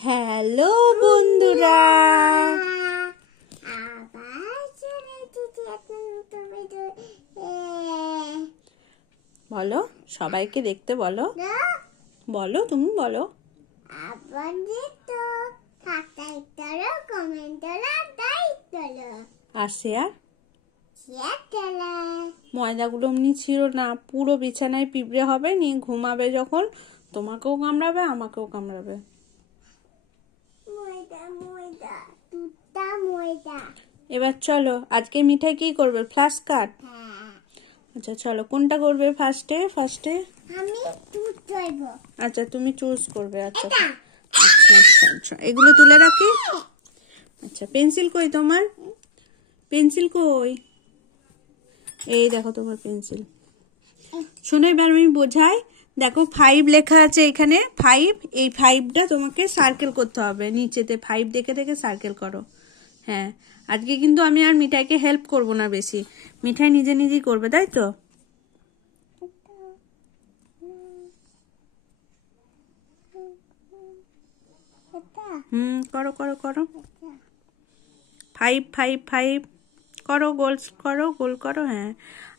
Hello বন্ধুরা, বলো সবাইকে দেখতে বলো, বলো তুমি বলো। আর শেয়ার ময়দাগুলো এমনি ছিল না, পুরো বিছানায় পিঁপড়ে হবে, নিয়ে ঘুমাবে যখন তোমাকেও কামড়াবে আমাকেও কামড়াবে। এবার চলো আজকে মিঠাই কি করবে? ফ্লাশ কাট। আচ্ছা চলো কোনটা করবে ফার্স্টে? আমি চুজ করব। আচ্ছা তুমি চুজ করবে। আচ্ছা আচ্ছা এগুলো তুলে রাখি। আচ্ছা পেন্সিল কই তোমার? পেন্সিল কই? এই দেখো তোমার পেন্সিল। শোনো এবার আমি বোঝাই। দেখো 5 লেখা আছে এখানে, 5। এই 5টা তোমাকে সার্কেল করতে হবে, নিচেতে 5 দেখে দেখে সার্কেল করো। হ্যাঁ আজকে কিন্তু আমি আর মিঠাইকে হেল্প করব না বেশি, মিঠাই নিজে নিজেই করবে, তাই তো? করো করো করো। 5 5 5 করো, গোল করো, গোল করো। হ্যাঁ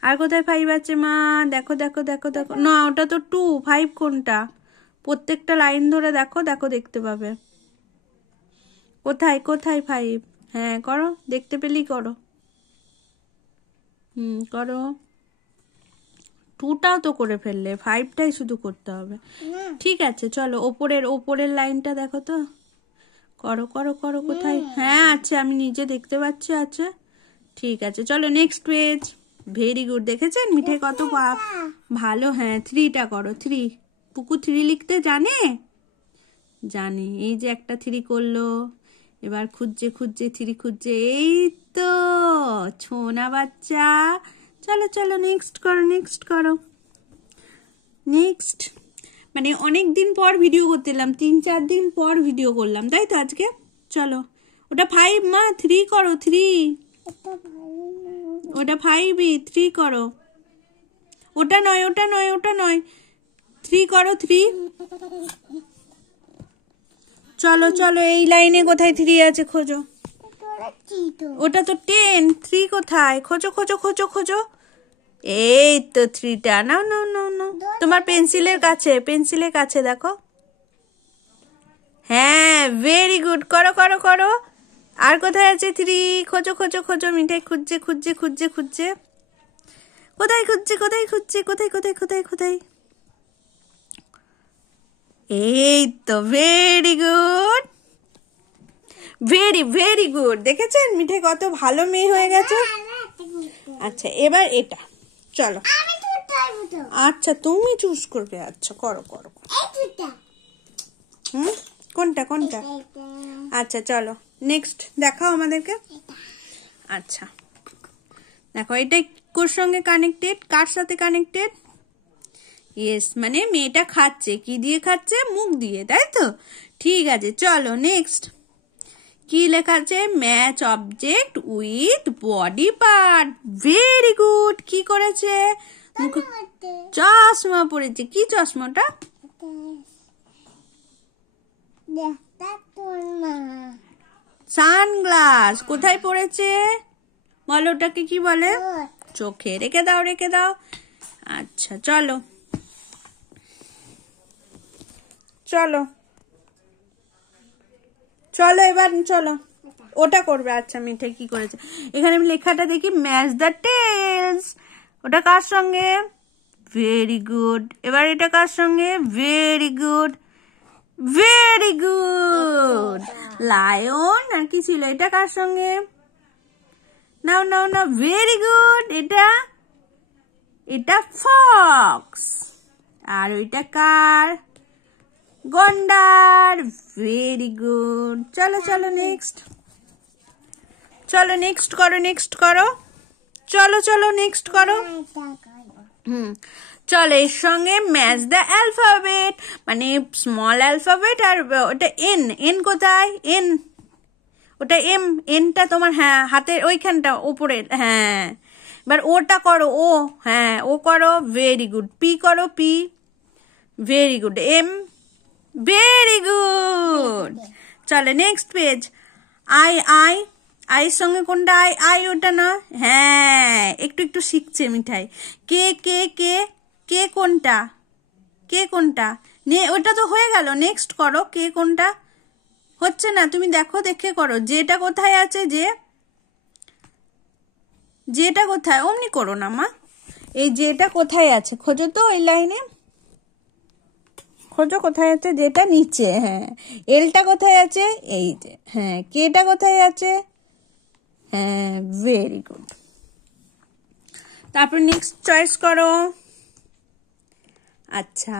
আর কোথায় 5 আছে মা? দেখো দেখো দেখো দেখো, না ওটা তো 2। 5 কোনটা? প্রত্যেকটা লাইন ধরে দেখো, দেখো দেখতে পাবে। কোথায় কোথায় 5? হ্যাঁ করো, দেখতে পেলেই করো। করো। 2টাও তো করে ফেললে, 5টাই শুধু করতে হবে। ঠিক আছে চলো ওপরের লাইনটা দেখো তো। করো করো করো। কোথায়? হ্যাঁ আছে, আমি নিজে দেখতে পাচ্ছি আছে। ঠিক আছে চলো নেক্সট পেজ। ভেরি গুড, দেখেছেন মিঠাই কত ভালো। হ্যাঁ 3টা করো। 3 পুকু 3 লিখতে জানে? জানে। এই যে একটা 3 করলো। এবার খুঁজছে 3 খুঁজছে। এই তো ছোনা বাচ্চা। চলো চলো নেক্সট করো, নেক্সট করো। নেক্সট মানে অনেক দিন পর ভিডিও করতেলাম, 3-4 দিন পর ভিডিও করলাম, তাই তো আজকে। চলো ওটা 5 মা, 3 করো। 3 ওটা 5ই, 3 করো। ওটা নয় ওটা নয় ওটা নয়, 3 করো। 3 চলো চলো এই লাইনে কোথায় 3 আছে খোঁজো। ওটা তো 10। 3 কোথায়? খোঁজো খোঁজো খোঁজো খোঁজো। এই তো 3টা। নাও নাও নাও নাও, তোমার পেন্সিলের কাছে দেখো। হ্যাঁ ভেরি গুড, করো করো করো। আর কোথায় আছে 3? খোঁজো খোঁজো খোঁজো। মিঠাই খুঁজছে খুঁজছে খুঁজছে খুঁজছে। কোথায় খুঁজছে কোথায় খুঁজছে? কোথায় কোথায় কোথায় কোথায়? এই তো ভেরি গুড, ভেরি গুড। দেখেছেন মিঠাই কত ভালো মেয়ে হয়ে গেছে। আচ্ছা এবার এটা চলো। আচ্ছা তুমি চুজ করবে। আচ্ছা করো করো। কোনটা কোনটা? আচ্ছা চলো নেক্সট দেখাও আমাদেরকে। আচ্ছা দেখো এটা কোর সঙ্গে কানেক্টেড? কার সাথে কানেক্টেড? ইয়েস, মানে মেয়েটা খাচ্ছে। কি দিয়ে খাচ্ছে? মুখ দিয়ে, তাই তো? ঠিক আছে চলো নেক্সট। কি লেখা আছে? Match object with body part. Very good. কি করেছে? চশমা পরেছে। কি চশমাটা? সানগ্লাস। কোথায় পড়েছে বলো? ওটাকে কি বলে? চোখে। রেখে দাও রেখে দাও। আচ্ছা চলো চলো চলো এবার চলো ওটা করবে। আচ্ছা মিঠাই কি করেছে? এখানে আমি লেখাটা দেখি, ম্যাচ দ্য টেলস। ওটা কার সঙ্গে? Very good. এবার এটা কার সঙ্গে? Very good very good. Lion. আর কি ছিল? এটা কার সঙ্গে? নাও নাও না। Very good. এটা ফক্স। আর ওইটা কার? গন্ডার। Very good. চলো চলো নেক্সট। চলো নেক্সট করো, নেক্সট করো। চলো চলো নেক্সট করো। চলো এর সঙ্গে ম্যাচ দ্য অ্যালফাবেট, মানে স্মল অ্যালফাবেট। আর ওটা এন কোথায়? এন ওটা এনটা তোমার, হ্যাঁ হাতের ওইখানটা উপরে। হ্যাঁ এবার ওটা করো। ও হ্যাঁ ও করো। Very good. পি করো। P. Very good. Am very good. চলো নেক্সট পেজ। আই আই, আইয়ের সঙ্গে কোনটা? আই আই ওটা না? হ্যাঁ, একটু একটু শিখছে মিঠাই। কে কে কে, কে কোনটা? কে কোনটা? নে, ওটা তো হয়ে গেল। নেক্সট করো। কে কোনটা? হচ্ছে না, তুমি দেখো, দেখে করো। যেটা কোথায় আছে? যে, যেটা কোথায়? অমনি করো না মা। এই যেটা কোথায় আছে খোঁজো তো, ওই লাইনে খোঁজো কোথায় আছে। যেটা নিচে, হ্যাঁ। এলটা কোথায় আছে? এই যে, হ্যাঁ। কেটা কোথায় আছে? হ্যাঁ, ভেরি গুড। তারপর নেক্সট চয়েস করো। আচ্ছা,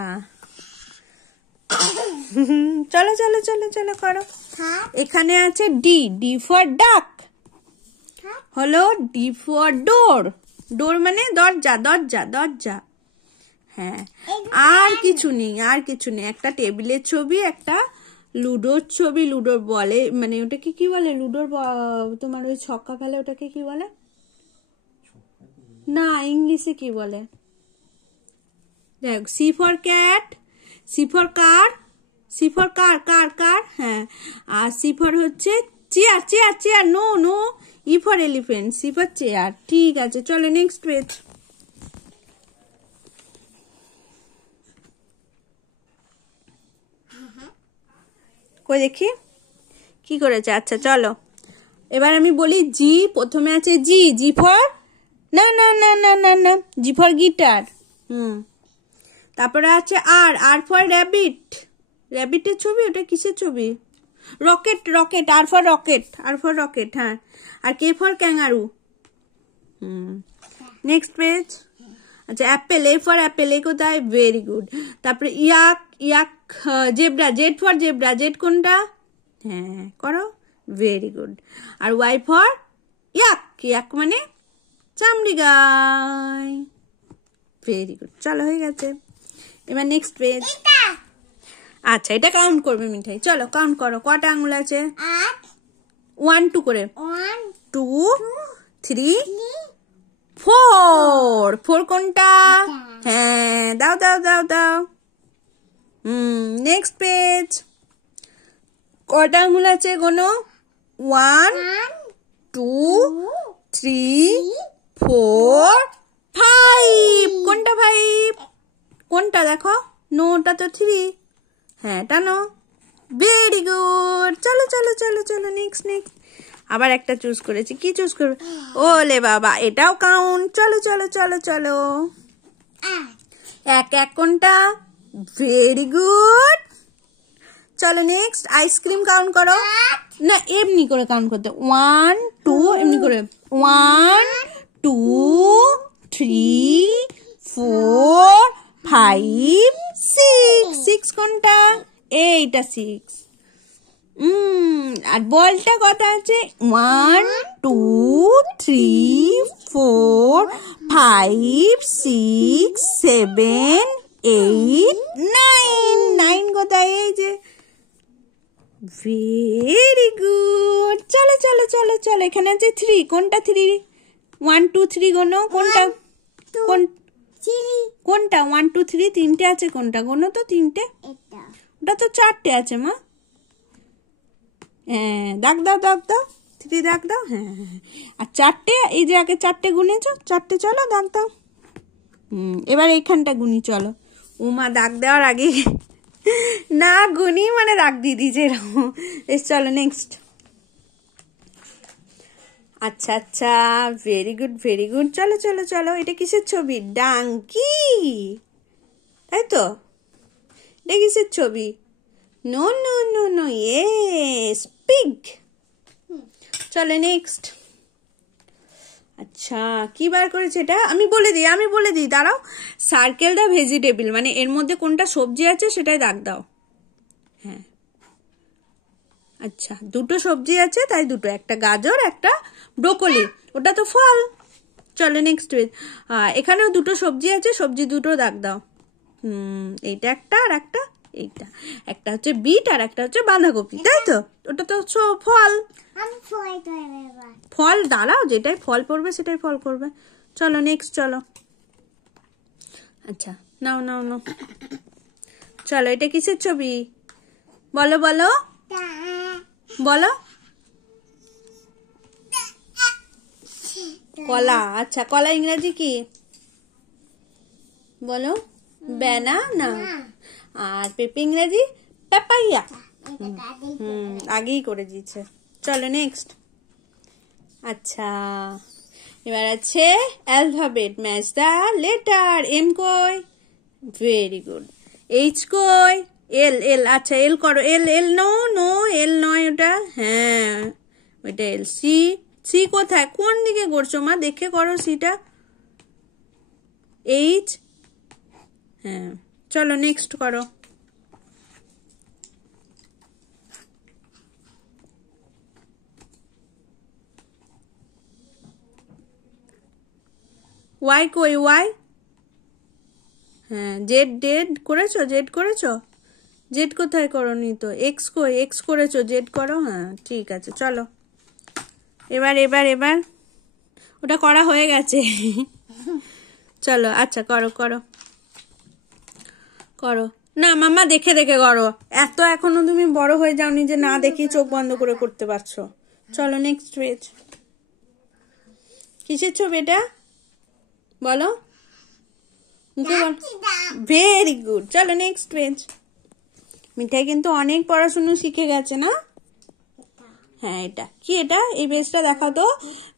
চলো চলো চলো চলো করো। এখানে আছে ডি, ডি ফর ডাক। হলো ডি ফর ডোর, ডোর মানে দরজা, দরজা দরজা। হ্যাঁ, আর কিছু নেই, আর কিছু নেই। একটা টেবিলের ছবি, একটা লুডোর ছবি। লুডোর বলে, মানে ওটাকে কি বলে? লুডোর তোমার ওই ছক্কা ফেলে, ওটাকে কি বলে? না, ইংলিশে কি বলে? দেখ, C for cat, C for car, C for car, car car, হ্যাঁ। আর সি ফর হচ্ছে chair, chair chair, no no. E for elephant, C for chair. ঠিক আছে, চলো নেক্সট পেজ। কই দেখি কি করেছে। আচ্ছা চলো, এবার আমি বলি জি। প্রথমে আছে জি, জি ফর, না না না না না না, জি ফর গিটার। তারপরে আছে আর, আর ফর র্যাবিট, র্যাবিটের ছবি। ওটা কিসের ছবি? Rocket, rocket, R for rocket, R for rocket, হ্যাঁ। আর K for kangaroo. Next page. আচ্ছা, apple, A for apple, A কোথায়? Very good. তারপরে yak, yak, zebra, Z for zebra, Z কোনটা? হ্যাঁ, করো, ভেরি গুড। আর ওয়াই ফর ইয়াক, ইয়াক মানে চামড়ি গাই। ভেরি গুড, চলো হয়ে গেছে। এবার নেক্সট পেজ। আচ্ছা, এটা কাউন্ট করবে মিঠাই। চলো কাউন্ট করো, কটা আঙুল আছে? 1 2 করে। 1 2 3 4। 4 কোনটা? হ্যাঁ, দাও দাও দাও দাও। Next page. কটা আঙুল আছে গোনো? 1 2 3 4 5। কোনটা 5? কোনটা দেখো? নোটা তো 3। হ্যাঁ, টানো। Very good. চলো চলো চলো চলো নেক্সট নেক্সট। আবার একটা চুজ করেছি। কি চুজ করবে? ওলে বাবা, এটাও কাউন্ট। চলো চলো চলো চলো। এক এক কোনটা? Very good. চলো নেক্সট। আইসক্রিম কাউন্ট করো। না, এমনি করে কাউন্ট করতে। 1 2, এমনি করে। 1 2 3 4 5 6। 6 কোনটা? এইটা 6। আর বলটা কত আছে? 1 2 3 4 5 6 7 8 9। 9 কোথায়? এই যে। Very good. চলো চলো চলো চলো। এখানে আছে 3। কোনটা 3? 1 2 3 গোনো। কোনটা? কোনটা? 1 2 3 তিনটে আছে। কোনটা গোনো তো? তিনটে। ওটা তো 4টে আছে মা। হ্যাঁ, দাগ দাও দাগ দাও। 3 দাগ দাও। হ্যাঁ হ্যাঁ। আর 4টে, এই যে আগে 4টে গুনেছো, 4টে। চলো দাগ দাও। এবার এইখানটা গুনি। চলো। উমা, দাগ দেওয়ার আগে না গুনি মানে দাগ দিয়ে দিয়েছে এরকম। চলো নেক্সট। আচ্ছা আচ্ছা, ভেরি গুড ভেরি গুড। চলো চলো চলো। এটা কিসের ছবি? ডাঙ্কি, তাই তো? এটা কিসের ছবি? No no no no, yes, pig. চলো নেক্সট। আচ্ছা, কি বার করেছে এটা? আমি বলে দিই দাঁড়াও। সার্কেলটা ভেজিটেবল, মানে এর মধ্যে কোনটা সবজি আছে সেটাই দাগ দাও। হ্যাঁ, আচ্ছা, দুটো সবজি আছে তাই দুটো। একটা গাজর, একটা ব্রোকলি। ওটা তো ফল। চলো নেক্সট। এখানেও দুটো সবজি আছে, সবজি দুটো দাগ দাও। এইটা একটা, আর একটা এইটা। একটা হচ্ছে বিট, আর একটা হচ্ছে বাঁধাকপি, তাই তো? ওটা তো ফল। ফল দাঁড়াও, যেটাই ফল পড়বে সেটাই ফল করবে। চলো নেক্সট। চলো। আচ্ছা, নাও নাও নাও। চলো, এটা কিসের ছবি? বলো বলো বলো। কলা। আচ্ছা, কলা ইংরেজি কি বলো? ব্যানানা। আর পেঁপে ইংরেজি পেপাইয়া। আগেই করে দিয়েছে। চলো নেক্সট। আচ্ছা, এবার আছে অ্যালফাবেট, ম্যাচ দা লেটার। এম কই? Very good. এইচ কই? এল। এল। আচ্ছা, এল করো। এল। এল নো নো, এল নয় ওটা। হ্যাঁ, ওইটা এল। সি। সি কোথায়? কোন দিকে করছো মা? দেখে করো সিটা। এইচ। হ্যাঁ, চলো নেক্সট করো। ওয়াই কই? ওয়াই। হ্যাঁ, জেড। ডেড করেছো? জেড করেছো? জেড কোথায় করনি তো? এক্স কই? এক্স করেছো, জেড করো। হ্যাঁ, ঠিক আছে, চলো এবার এবার এবার ওটা করা হয়ে গেছে। চলো, আচ্ছা, করো করো করো। না মাম্মা, দেখে দেখে করো। এত এখনো তুমি বড় হয়ে যাওনি যে না দেখি চোখ বন্ধ করে করতে পারছো। চলো নেক্সট পেজ। কিসের ছবি এটা বলো? মুখে বল। Very good. চলো নেক্সট পেজ। মিঠাই কিন্তু অনেক পড়াশুনো শিখে গেছে না? হ্যাঁ, এটা কি? এটা এই পেজটা দেখাও তো।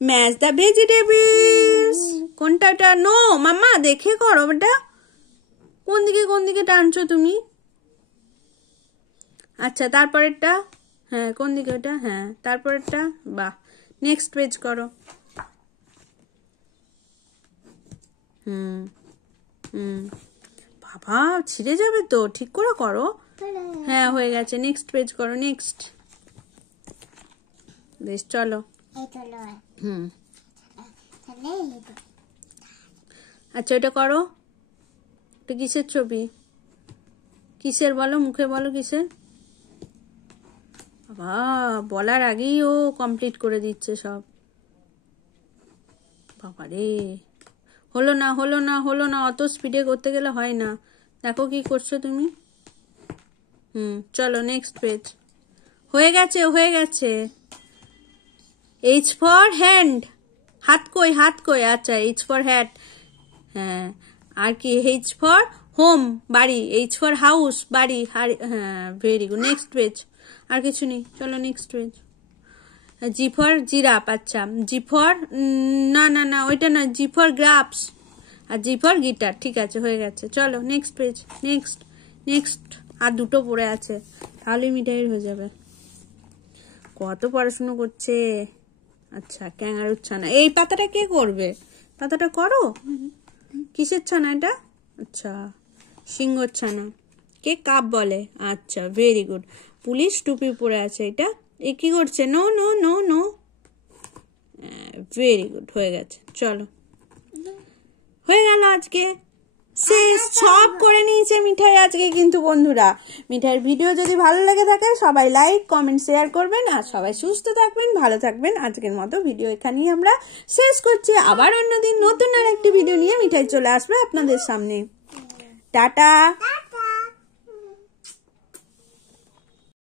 Match the vegetables. কোনটা এটা? নো মাম্মা, দেখে করো। এটা কোন দিকে কোন দিকে টানছো তুমি? আচ্ছা, তারপরেরটা। হ্যাঁ, কোন দিকে ওটা? হ্যাঁ, তারপরেরটা। বাহ, নেক্সট পেজ করো। হুম হুম, বাবা ছিঁড়ে যাবে তো, ঠিক করে করো। হ্যাঁ, হয়ে গেছে। নেক্সট পেজ করো। নেক্সট। বেশ, চলো। হুম, আচ্ছা, ওটা করো। এটা কিসের ছবি? কিসের বলো? মুখে বলো কিসের। বাবা, বলার আগেই ও কমপ্লিট করে দিচ্ছে সব। বাবারে, হলো না হলো না হলো না, অত স্পিডে করতে গেলে হয় না। দেখো কি করছো তুমি। চলো নেক্সট পেজ। হয়ে গেছে হয়ে গেছে। H for hand. হাত কই? হাত কই? আচ্ছা, এইচ ফর হ্যাট। হ্যাঁ, আর কি? এইচ ফর হোম, বাড়ি। এইচ ফর হাউস, বাড়ি। হ্যাঁ, ভেরি গুড। Next page. আর কিছু নেই। চলো next page. G for giraffe. আচ্ছা, জি ফর না না না, ওইটা না। G for graphs. আর জি ফর গিটার। ঠিক আছে, হয়ে গেছে। চলো নেক্সট পেজ। Next next. আর দুটো পড়ে আছে, তাহলেই মিঠাইয়ের হয়ে যাবে। কত পড়াশুনো করছে। আচ্ছা, ক্যাঙ্গারুর ছানা। এই পাতাটা কে করবে? পাতাটা করো। কিসের ছানা এটা? আচ্ছা, সিংহর ছানা। কে কাপ বলে? আচ্ছা, ভেরি গুড। পুলিশ টুপি পরে আছে। এটা এ কি করছে? No no no no. Very good, হয়ে গেছে। চলো, হয়ে গেল আজকে। শেষ। সব করে নিয়েছে মিঠাই আজকে। কিন্তু বন্ধুরা, মিঠাইয়ের ভিডিও যদি ভালো লেগে থাকে সবাই লাইক কমেন্ট শেয়ার করবেন। আর সবাই সুস্থ থাকবেন, ভালো থাকবেন। আজকের মতো ভিডিও এখানেই আমরা শেষ করছি। আবার অন্যদিন নতুন আর একটি ভিডিও নিয়ে মিঠাই চলে আসবে আপনাদের সামনে। টাটা।